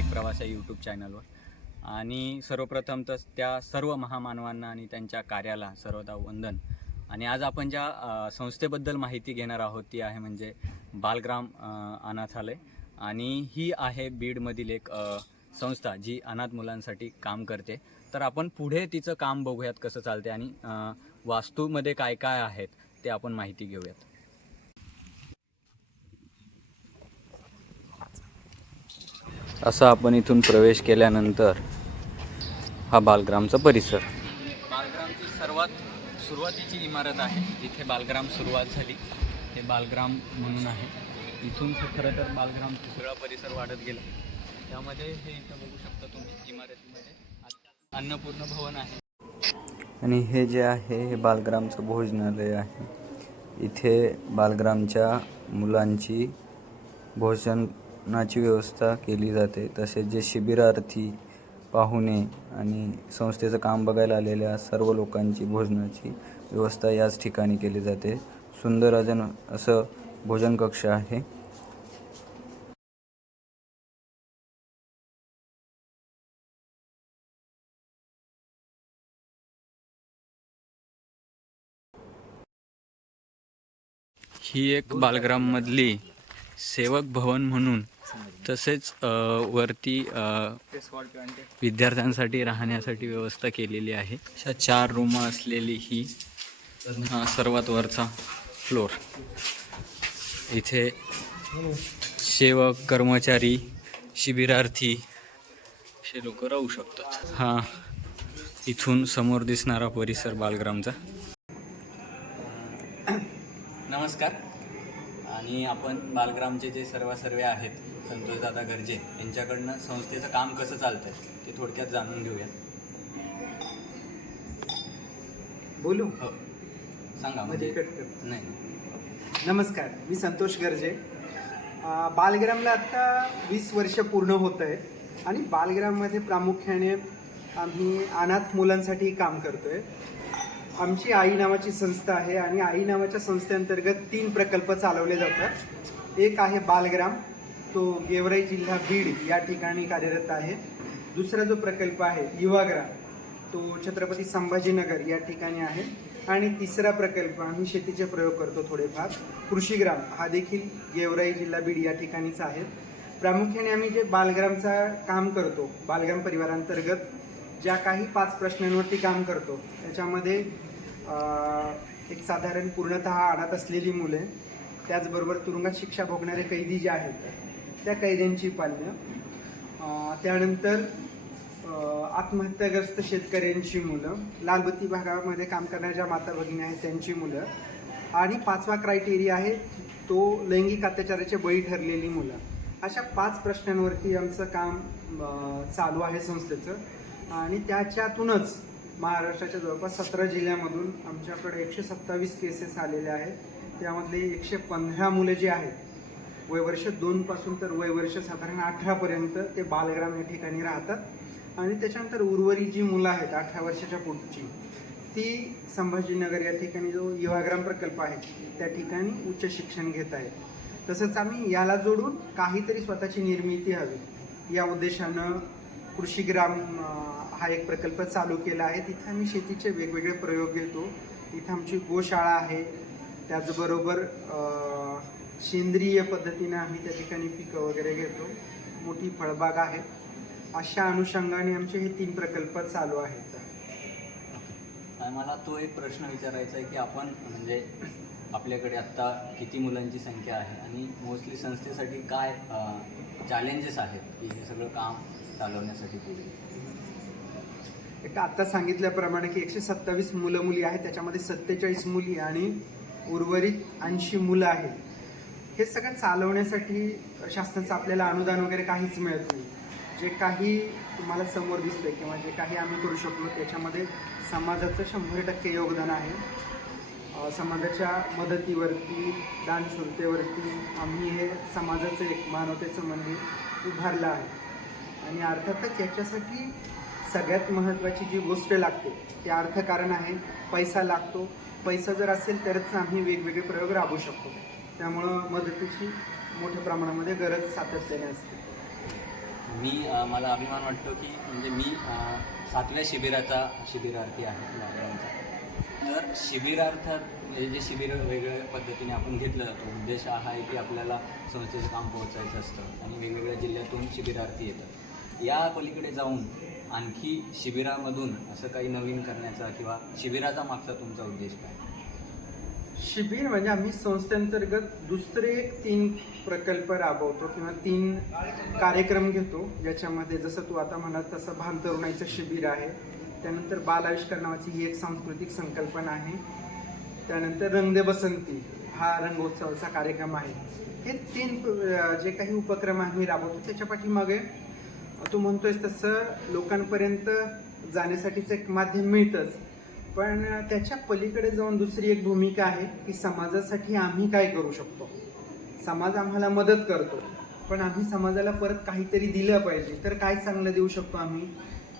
एक प्रवास आहे यूट्यूब चॅनलवर. आणि सर्वप्रथम तर त्या सर्व महामानवांना आणि त्यांच्या कार्याला सर्वदा वंदन. आणि आज आपण ज्या संस्थेबद्दल माहिती घेणार आहोत ती आहे म्हणजे बालग्राम अनाथालय. आणि ही आहे बीडमधील एक संस्था जी अनाथ मुलांसाठी काम करते. तर आपण पुढे तिचं काम बघूयात कसं चालते आणि वास्तूमध्ये काय काय आहेत ते आपण माहिती घेऊयात. असं आपण इथून प्रवेश केल्यानंतर हा बालग्रामचा परिसर. बालग्रामची सर्वात सुरुवातीची इमारत आहे जिथे बालग्राम सुरुवात झाली ते बालग्राम म्हणून आहे. इथून खरं तर बालग्रामचा सगळा परिसर वाढत गेला. त्यामध्ये हे इथं बघू शकता तुम्ही इमारतीमध्ये अन्नपूर्ण भवन आहे. आणि हे जे आहे हे बालग्रामचं भोजनालय आहे. इथे बालग्रामच्या मुलांची भोजनाची व्यवस्था केली जाते. तसेच जे शिबिरार्थी पाहुणे आणि संस्थेचं काम बघायला आलेल्या सर्व लोकांची भोजनाची व्यवस्था याच ठिकाणी केली जाते. सुंदर असं भोजन कक्ष आहे. ही एक बालग्राममधली सेवक भवन म्हणून तसेच वरती विद्यार्थ्यांसाठी राहण्यासाठी व्यवस्था केलेली आहे. अशा 4 रूम असलेली ही सर्वात वरचा फ्लोर. इथे सेवक, कर्मचारी, शिबिरार्थी असे लोक राहू शकतात. हा इथून समोर दिसणारा परिसर बालग्रामचा. नमस्कार. आणि आपण बालग्रामचे जे सर्वे आहेत संतोषदादा गर्जे यांच्याकडनं संस्थेचं काम कसं चालतंय ते थोडक्यात जाणून घेऊया. बोलू? हो सांगा. म्हणजे नाही. नमस्कार, मी संतोष गर्जे. बालग्रामला आत्ता 20 वर्ष पूर्ण होत आहे. आणि बालग्राममध्ये प्रामुख्याने आम्ही अनाथ मुलांसाठी काम करतोय. आमची आई नावाची संस्था आहे आणि आई नावाच्या संस्थेअंतर्गत 3 प्रकल्प चालवले जातात. एक आहे बालग्राम, तो गेवराई जिल्हा बीड या ठिकाणी कार्यरत आहे. दुसरा जो प्रकल्प आहे युवाग्राम, तो छत्रपती संभाजीनगर या ठिकाणी आहे. आणि तिसरा प्रकल्प आम्ही शेतीचे प्रयोग करतो थोडेफार, कृषीग्राम, हा देखील गेवराई जिल्हा बीड या ठिकाणीच आहे. प्रामुख्याने आम्ही जे बालग्रामचा काम करतो, बालग्राम परिवारांतर्गत ज्या काही 5 प्रश्नांवरती काम करतो त्याच्यामध्ये एक साधारण पूर्णतः अनाथ असलेली मुले, त्याचबरोबर तुरुंगात शिक्षा भोगणारे कैदी जे आहेत त्या कैद्यांची पाल्य, त्यानंतर आत्महत्याग्रस्त शेतकऱ्यांची मुलं, लालबत्ती भागामध्ये काम करणाऱ्या ज्या माता भगिनी आहेत त्यांची मुलं, आणि 5वा क्रायटेरिया आहे तो लैंगिक अत्याचाराचे बळी ठरलेली मुलं. अशा 5 प्रश्नांवरती आमचं काम चालू आहे संस्थेचं. आणि त्याच्यातूनच महाराष्ट्राच्या जवळपास 17 जिल्ह्यामधून आमच्याकडे 127 केसेस आलेल्या आहेत. त्यामधले 115 मुलं जी आहेत वयवर्ष 2 पासून तर वयवर्ष साधारण 18 पर्यंत ते बालग्राम या ठिकाणी राहतात. आणि त्याच्यानंतर उर्वरित जी मुलं आहेत 18 वर्षाच्या पुढची ती संभाजीनगर या ठिकाणी जो युवाग्राम प्रकल्प आहे त्या ठिकाणी उच्च शिक्षण घेत आहेत. तसंच आम्ही याला जोडून काहीतरी स्वतःची निर्मिती हवी या उद्देशानं कृषीग्राम हा एक प्रकल्प चालू केला आहे. तिथं आम्ही शेतीचे वेगवेगळे प्रयोग घेतो. तिथं आमची गोशाळा आहे, त्याचबरोबर सेंद्रिय पद्धतीनं आम्ही त्या ठिकाणी पिकं वगैरे घेतो, मोठी फळबाग आहे. अशा अनुषंगाने आमचे हे 3 प्रकल्प चालू आहेत. मला तो एक प्रश्न विचारायचा आहे की आपण म्हणजे आपल्याकडे आत्ता किती मुलांची संख्या आहे आणि मोस्टली संस्थेसाठी काय चॅलेंजेस आहेत की हे सगळं काम चालवण्यासाठी पुढे? एक आत्ता सांगितल्याप्रमाणे की 127 मुलं मुली आहेत, त्याच्यामध्ये 47 मुली आणि उर्वरित 80 मुलं आहेत. हे सगळं चालवण्यासाठी शासनाचं आपल्याला अनुदान वगैरे काहीच मिळत नाही. जे काही तुम्हाला समोर दिसतंय किंवा जे काही आम्ही करू शकलो त्याच्यामध्ये समाजाचं 100% योगदान आहे. समाजाच्या मदतीवरती, दानशूरतेवरती आम्ही हे समाजाचं एक मानवतेचं मंदिर उभारलं आहे. आणि अर्थातच याच्यासाठी सगळ्यात महत्त्वाची जी गोष्ट लागते ते अर्थकारण आहे. पैसा लागतो. पैसा जर असेल तरच आम्ही वेगवेगळे प्रयोग राबवू शकतो. त्यामुळं मदतीची मोठ्या प्रमाणामध्ये गरज सातत्याने असते. मला अभिमान वाटतो की म्हणजे मी 7व्या शिबिराचा शिबिरार्थी आहे बालग्रामचा. तर शिबिरार्थात म्हणजे जे शिबिर वेगवेगळ्या पद्धतीने आपण घेतलं जातो, उद्देश हा आहे की आपल्याला संस्थेचं काम पोहोचायचं असतं आणि वेगवेगळ्या जिल्ह्यातून शिबिरार्थी येतात. या पलीकडे जाऊन आणखी शिबिरामधून असं काही नवीन करण्याचा किंवा शिबिराचा मागचा तुमचा उद्देश काय? शिबिर म्हणजे आम्ही संस्थेअंतर्गत दुसरे 3 प्रकल्प राबवतो किंवा 3 कार्यक्रम घेतो, ज्याच्यामध्ये जसं तू आता म्हणाल तसं भान तरुणाईचं शिबिर आहे, त्यानंतर बाल आविष्कार नावाची ही एक सांस्कृतिक संकल्पना आहे, त्यानंतर रंग दे बसंती हा रंगोत्सवाचा कार्यक्रम आहे. हे 3 जे काही उपक्रम आम्ही राबवतो त्याच्या पाठीमागे तू म्हणतोयस तसं लोकांपर्यंत जाण्यासाठीचं एक माध्यम मिळतंच, पण त्याच्या पलीकडे जाऊन दुसरी एक भूमिका आहे की समाजासाठी आम्ही काय करू शकतो. समाज आम्हाला मदत करतो, पण आम्ही समाजाला परत काहीतरी दिलं पाहिजे. तर काय चांगलं देऊ शकतो आम्ही?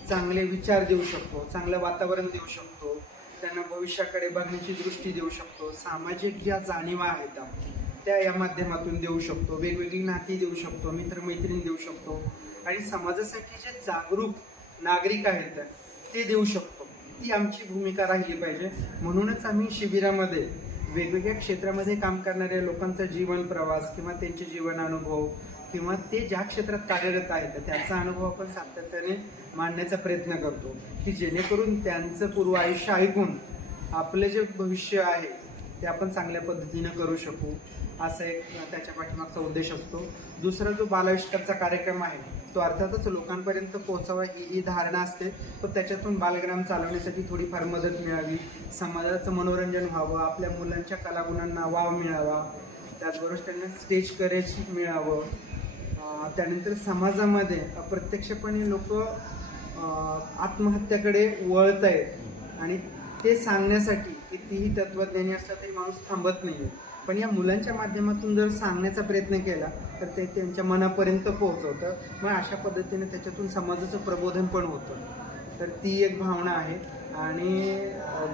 चांगले विचार देऊ शकतो, चांगलं वातावरण देऊ शकतो, त्यांना भविष्याकडे बघण्याची दृष्टी देऊ शकतो, सामाजिक ज्या जाणीवा आहेत त्या या माध्यमातून देऊ शकतो, वेगवेगळी नाती देऊ शकतो, मित्रमैत्रिणी देऊ शकतो आणि समाजासाठी जे जागरूक नागरिक आहेत ते देऊ शकतो. ती आमची भूमिका राहिली पाहिजे. म्हणूनच आम्ही शिबिरामध्ये वेगवेगळ्या क्षेत्रामध्ये काम करणाऱ्या लोकांचा जीवन प्रवास किंवा त्यांचे जीवन अनुभव किंवा ते ज्या क्षेत्रात कार्यरत आहेत त्याचा अनुभव आपण सातत्याने मांडण्याचा प्रयत्न करतो की जेणेकरून त्यांचं पूर्व आयुष्य ऐकून आपलं जे भविष्य आहे ते आपण चांगल्या पद्धतीनं करू शकू, असा एक त्याच्या पाठीमागचा उद्देश असतो. दुसरा जो बालाविष्कारचा कार्यक्रम आहे तो अर्थातच लोकांपर्यंत पोहोचावा ही धारणा असते, पण त्याच्यातून बालग्राम चालवण्यासाठी थोडीफार मदत मिळावी, समाजाचं मनोरंजन व्हावं, आपल्या मुलांच्या कलागुणांना वाव मिळावा, त्याचबरोबर त्यांना स्टेज करेज मिळावं. त्यानंतर समाजामध्ये अप्रत्यक्षपणे लोक आत्महत्याकडे वळत आहेत आणि ते सांगण्यासाठी कितीही तत्त्वज्ञानी असला तरी माणूस थांबत नाही आहे, पण या मुलांच्या माध्यमातून जर सांगण्याचा प्रयत्न केला तर ते त्यांच्या मनापर्यंत पोहोचवतं. मग अशा पद्धतीने त्याच्यातून समाजाचं प्रबोधन पण होतं. तर ती एक भावना आहे. आणि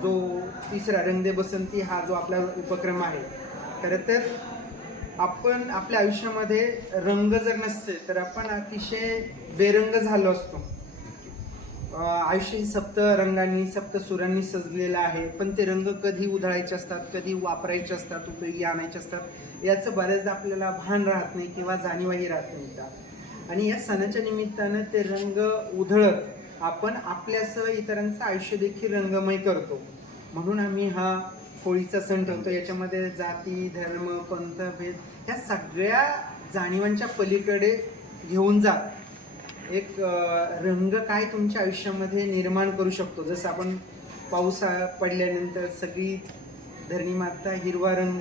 जो तिसरा रंग दे बसंती हा जो आपला उपक्रम आहे, खरं तर आपण आपल्या आयुष्यामध्ये रंग जर नसते तर आपण अतिशय बेरंग झालो असतो. आयुष्य ही सप्त रंगांनी सप्त सुरांनी सजलेलं आहे, पण ते रंग कधी उधळायचे असतात, कधी वापरायचे असतात, उपयोगी आणायचे असतात याचं बऱ्याचदा आपल्याला भान राहत नाही किंवा जाणीवही राहत नाही. आणि या सणाच्या निमित्तानं ते रंग उधळत आपण आपल्यासह इतरांचं आयुष्य देखील रंगमय करतो. म्हणून आम्ही हा होळीचा सण ठेवतो. याच्यामध्ये जाती धर्म पंथ भेद ह्या सगळ्या जाणीवांच्या पलीकडे घेऊन जात एक रंग काय तुमच्या आयुष्यामध्ये निर्माण करू शकतो. जसं आपण पाऊस पडल्यानंतर सगळी धरणी माता हिरवा रंग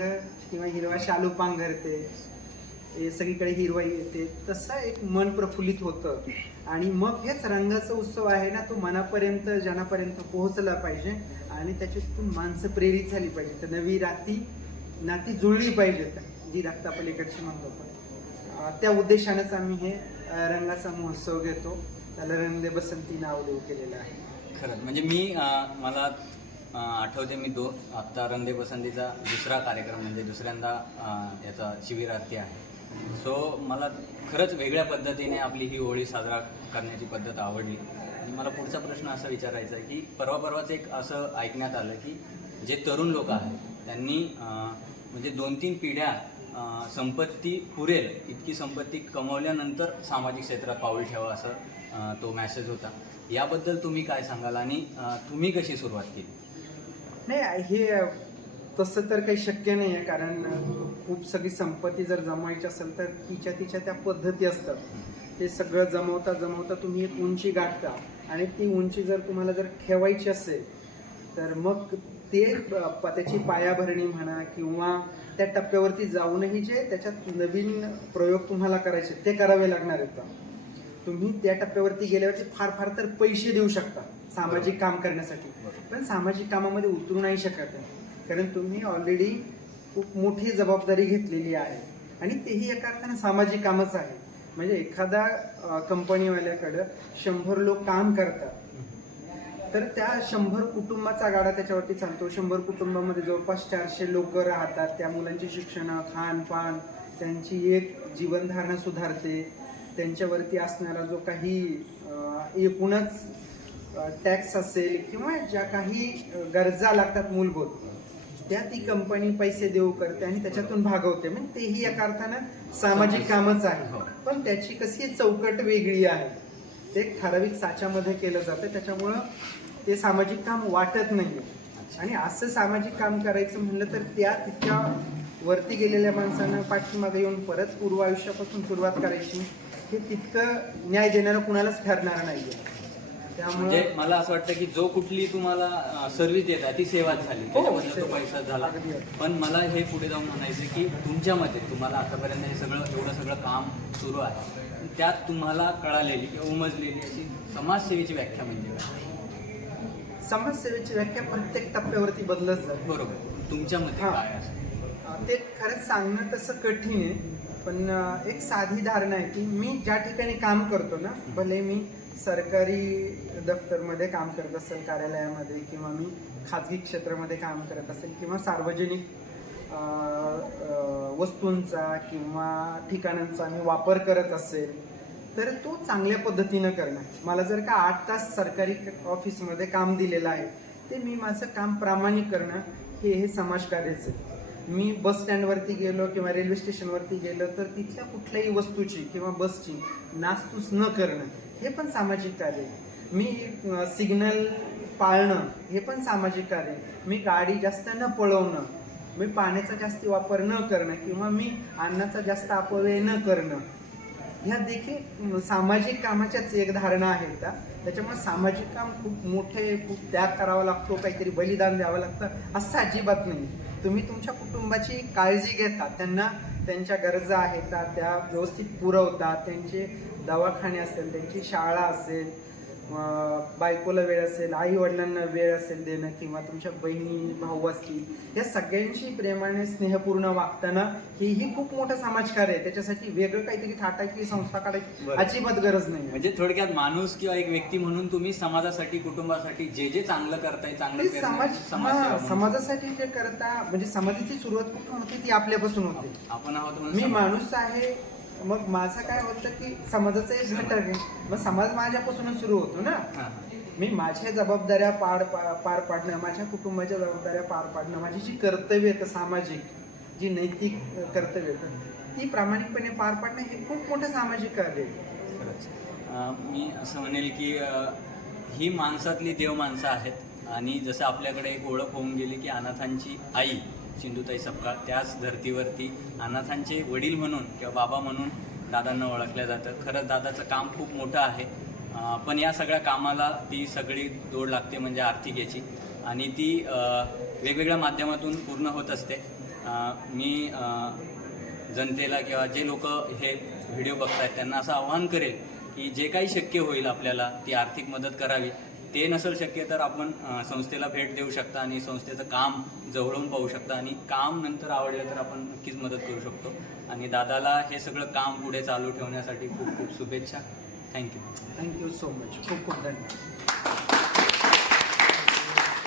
किंवा हिरवा शालू पांघरते, सगळीकडे हिरवाई येते, तसं एक मन प्रफुल्लित होतं. आणि मग हेच रंगाचा उत्सव आहे ना, तो मनापर्यंत जनापर्यंत पोहोचला पाहिजे आणि त्याच्यातून माणसं प्रेरित झाली पाहिजे, तर नवी नाती जुळली पाहिजेत, जी रक्तापलीकडची म्हणतो आपण. त्या उद्देशानेच आम्ही हे रंगाचा महोत्सव घेतो. त्याला रंग दे बसंती नाव देऊ केलेलं आहे. खरंच म्हणजे मला आठवते मी आत्ता रंग दे बसंतीचा दुसरा कार्यक्रम म्हणजे दुसऱ्यांदा याचा शिबिरार्थी आहे. सो मला खरंच वेगळ्या पद्धतीने आपली ही होळी साजरा करण्याची पद्धत आवडली. आणि मला पुढचा प्रश्न असा विचारायचा आहे की परवाच एक असं ऐकण्यात आलं की जे तरुण लोक आहेत त्यांनी म्हणजे 2-3 पिढ्या संपत्ती पुरेल इतकी संपत्ती कमवल्यानंतर सामाजिक क्षेत्रात पाऊल ठेवा असं तो मॅसेज होता. याबद्दल तुम्ही काय सांगाल आणि तुम्ही कशी सुरुवात केली? नाही, हे तसं तर काही शक्य नाही आहे, कारण खूप सगळी संपत्ती जर जमवायची असेल तर तिच्या त्या पद्धती असतात. ते सगळं जमवता तुम्ही एक उंची गाठता आणि ती उंची जर तुम्हाला जर ठेवायची असेल तर मग त्याची पायाभरणी म्हणा किंवा त्या टप्प्यावरती जाऊनही जे त्याच्यात नवीन प्रयोग तुम्हाला करायचे ते करावे लागणार आहेत. तुम्ही त्या टप्प्यावरती गेल्यावरती फार तर पैसे देऊ शकता सामाजिक काम करण्यासाठी, पण सामाजिक कामामध्ये उतरू नाही शकत, कारण तुम्ही ऑलरेडी खूप मोठी जबाबदारी घेतलेली आहे आणि तेही एका अर्थानं सामाजिक कामच आहे. म्हणजे एखादा कंपनीवाल्याकडं 100 लोक काम करतात तर त्या 100 कुटुंबाचा गाडा त्याच्यावरती चालतो. 100 कुटुंबामध्ये जवळपास 400 लोक राहतात. त्या मुलांची शिक्षण खानपान त्यांची एक जीवनधारणा सुधारते. त्यांच्यावरती असणारा जो काही एकूणच टॅक्स असेल किंवा ज्या काही गरजा लागतात मूलभूत, त्या ती कंपनी पैसे देऊ करते आणि त्याच्यातून भागवते. म्हणजे तेही एका अर्थानं सामाजिक कामच आहे, पण त्याची कशी चौकट वेगळी आहे. ते एक ठराविक साच्यामध्ये केलं जातं, त्याच्यामुळं ते सामाजिक काम वाटत नाही. आणि असं सामाजिक काम करायचं म्हणलं तर त्या तितक्या वरती गेलेल्या माणसांना पाठीमागे येऊन परत पूर्व आयुष्यापासून सुरुवात करायची, हे तितकं न्याय देणारं कुणालाच ठरणार नाहीये. म्हणजे मला असं वाटतं की जो कुठली तुम्हाला सर्व्हिस देतात ती सेवाच झाली, त्याच्याबद्दल तो पैसा झाला. पण मला हे पुढे जाऊन म्हणायचं की तुमच्यामध्ये तुम्हाला आतापर्यंत हे सगळं एवढं सगळं काम सुरू आहे, त्यात तुम्हाला कळालेली किंवा उमजलेली अशी समाजसेवेची व्याख्या म्हणजे काय? समाजसेवेची व्याख्या प्रत्येक टप्प्यावरती बदलत जाते. बरोबर, तुमच्यामध्ये काय असतं? ते खरंच सांगणं तसं कठीण आहे, पण एक साधी धारणा आहे की मी ज्या ठिकाणी काम करतो ना, भले मी सरकारी दफ्तरमध्ये काम करत असेल, कार्यालयामध्ये, किंवा मी खाजगी क्षेत्रामध्ये काम करत असेल, किंवा सार्वजनिक वस्तूंचा किंवा ठिकाणांचा मी वापर करत असेल, तर तो चांगल्या पद्धतीनं करणं. मला जर का 8 तास सरकारी ऑफिसमध्ये काम दिलेलं आहे, ते मी माझं काम प्रामाणिक करणं हे समाजकार्याचं आहे. मी बस स्टँडवरती गेलो किंवा रेल्वे स्टेशनवरती गेलो तर तिथल्या कुठल्याही वस्तूची किंवा बसची नासधूस न करणं हे पण सामाजिक कार्य आहे. मी सिग्नल पाळणं हे पण सामाजिक कार्य आहे. मी गाडी जास्त न पळवणं, मी पाण्याचा जास्ती वापर न करणं किंवा मी अन्नाचा जास्त अपव्यय न करणं, ह्या देखील सामाजिक कामाच्याच एक धारणा आहेत का. त्याच्यामुळे सामाजिक काम खूप मोठे, खूप त्याग करावा लागतो, काहीतरी बलिदान द्यावं लागतं असं अजिबात नाही. तुम्ही तुमच्या कुटुंबाची काळजी घेता, त्यांना त्यांच्या गरजा आहेत त्या व्यवस्थित पुरवतात, त्यांचे दवाखाने असेल, त्यांची शाळा असेल, बायकोला वेळ असेल, आई वडिलांना वेळ असेल देणं, किंवा तुमच्या बहिणी भाऊ असतील, या सगळ्यांशी प्रेमाने स्नेहपूर्ण वागताना हेही खूप मोठं समाजकार्य आहे. त्याच्यासाठी वेगळं काहीतरी थाटाकी संस्था काढायची अजिबात गरज नाही. म्हणजे थोडक्यात माणूस किंवा एक व्यक्ती म्हणून तुम्ही समाजासाठी, कुटुंबासाठी जे जे चांगलं करताय, चांगलं समाजासाठी जे करता, म्हणजे समाजाची सुरुवात कुठून होती ती आपल्यापासून होते. आपण आहोत, मी माणूस आहे, मग माझं काय होतं की समाजाचा एक घटक आहे, मग समाज माझ्यापासूनच सुरू होतो ना. मी माझ्या जबाबदाऱ्या पार पाडणं, माझ्या कुटुंबाच्या जबाबदाऱ्या पार पाडणं, माझी जी कर्तव्य आहेत सामाजिक, जी नैतिक कर्तव्य आहेत ती प्रामाणिकपणे पार पाडणं हे खूप मोठं सामाजिक कार्य आहे. मी असं म्हणेल की ही माणसातली देव माणसं आहेत. आणि जसं आपल्याकडे एक ओळख होऊन गेली की अनाथांची आई सिंधुताई सपकाळ, त्याच धर्तीवरती अनाथांचे वडील म्हणून किंवा बाबा म्हणून दादांना ओळखलं जातं. खरंच दादाचं काम खूप मोठं आहे, पण या सगळ्या कामाला ती सगळी जोड लागते म्हणजे आर्थिक याची, आणि ती वेगवेगळ्या माध्यमातून पूर्ण होत असते. मी जनतेला किंवा जे लोक हे व्हिडिओ बघतायत त्यांना असं आवाहन करेल की जे काही शक्य होईल आपल्याला ती आर्थिक मदत करावी. ते नसेल शक्य तर आपण संस्थेला भेट देऊ शकता आणि संस्थेचं काम जवळून पाहू शकता, आणि काम नंतर आवडलं तर आपण नक्कीच मदत करू शकतो. आणि दादाला हे सगळं काम पुढे चालू ठेवण्यासाठी खूप खूप शुभेच्छा. Thank you so much. खूप खूप धन्यवाद.